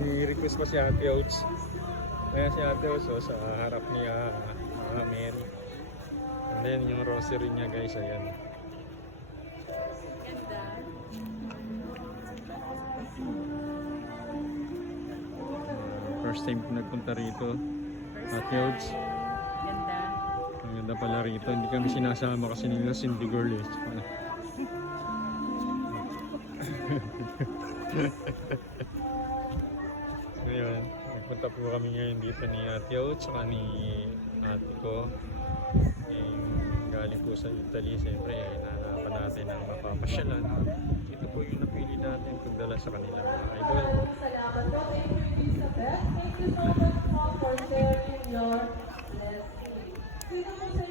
May request pa si Ate Outs. Kaya si Ate Outs sa harap ni Mary. And then yung rosary niya guys, ayan. Ganda. First time ko nagpunta rito. Ate Outs. Ganda. Ang ganda pala rito. Hindi kami sinasama kasi nila Cindy Girl eh. Ngayon, nagpunta po kami ngayon dito ni Ate Outs saka ni ate ko. Galing po sa Italy, siyempre ay nahanapan natin ang mapapasyalan. Ito po yung napili natin pagdala sa kanila mga idol. Salamat po. Thank you, Elizabeth. Thank you so much po for sharing your blessing. Sino po sa